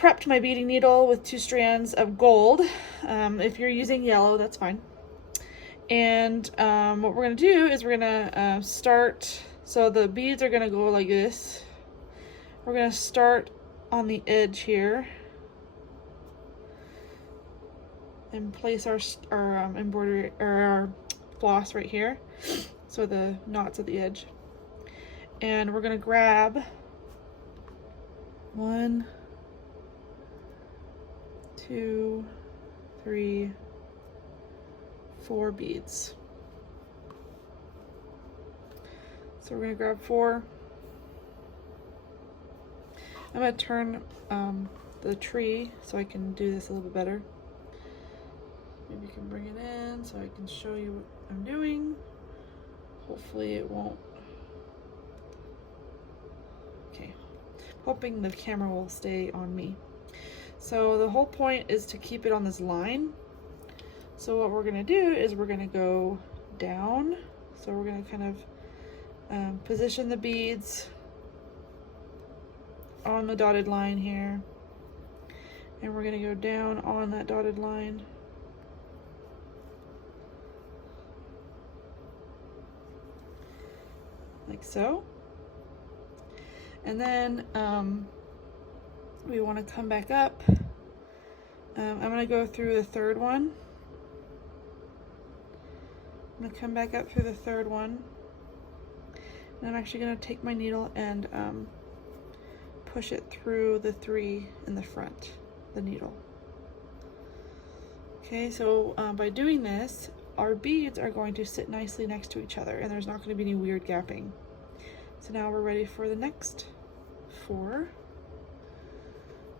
prepped my beading needle with 2 strands of gold. If you're using yellow, that's fine. And what we're gonna do is we're gonna start, so the beads are gonna go like this. We're gonna start on the edge here and place our embroidery, or our floss right here, so the knots at the edge. And we're gonna grab 1, 2, 3, 4 beads. So we're gonna grab 4. I'm gonna turn the tree so I can do this a little bit better. Maybe you can bring it in so I can show you what I'm doing. Hopefully it won't. Okay, hoping the camera will stay on me. So the whole point is to keep it on this line. So what we're gonna do is we're gonna go down. So we're gonna kind of position the beads on the dotted line here. And we're gonna go down on that dotted line. Like so. And then we want to come back up. I'm going to go through the 3rd one. I'm going to come back up through the 3rd one. And I'm actually going to take my needle and push it through the 3 in the front, the needle. Okay, so by doing this, our beads are going to sit nicely next to each other, and there's not going to be any weird gapping. So now we're ready for the next 4.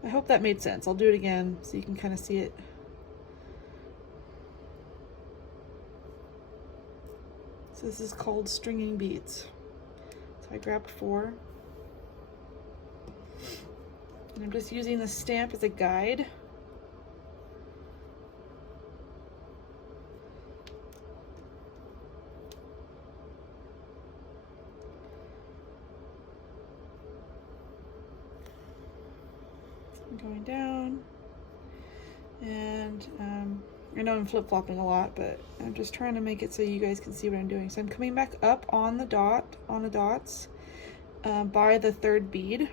I hope that made sense. I'll do it again so you can kind of see it. So this is called stringing beads. So I grabbed 4. And I'm just using the stamp as a guide. Going down, and I know I'm flip-flopping a lot, but I'm just trying to make it so you guys can see what I'm doing. So I'm coming back up on the dots by the 3rd bead,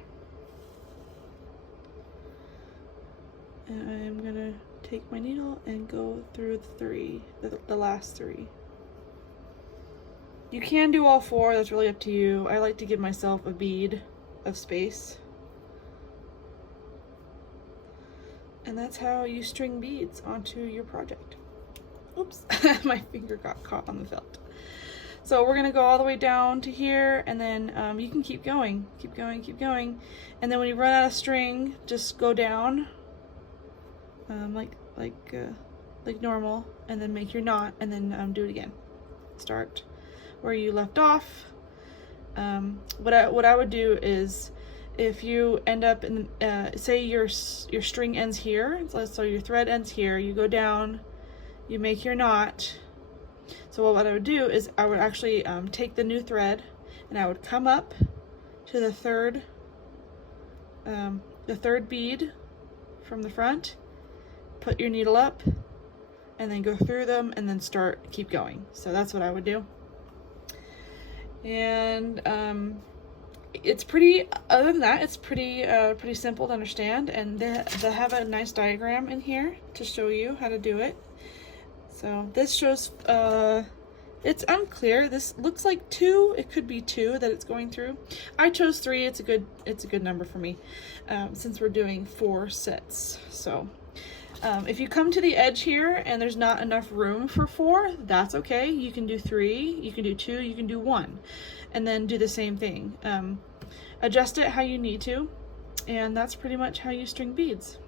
and I'm gonna take my needle and go through the last 3. You can do all 4, that's really up to you. I like to give myself a bead of space. And that's how you string beads onto your project. Oops, my finger got caught on the felt. So we're gonna go all the way down to here, and then you can keep going. And then when you run out of string, just go down like normal, and then make your knot, and then do it again. Start where you left off. What I would do is, if you end up in, say your string ends here, so your thread ends here, you go down, you make your knot. So what I would do is I would actually take the new thread, and I would come up to the third bead from the front, put your needle up, and then go through them, and then keep going. So that's what I would do. And it's pretty, other than that, it's pretty simple to understand, and they have a nice diagram in here to show you how to do it. So this shows, it's unclear. This looks like 2. It could be 2 that it's going through. I chose 3. It's a good number for me, since we're doing 4 sets. So if you come to the edge here and there's not enough room for 4, that's okay. You can do 3, you can do 2, you can do 1, and then do the same thing. Adjust it how you need to, and that's pretty much how you string beads.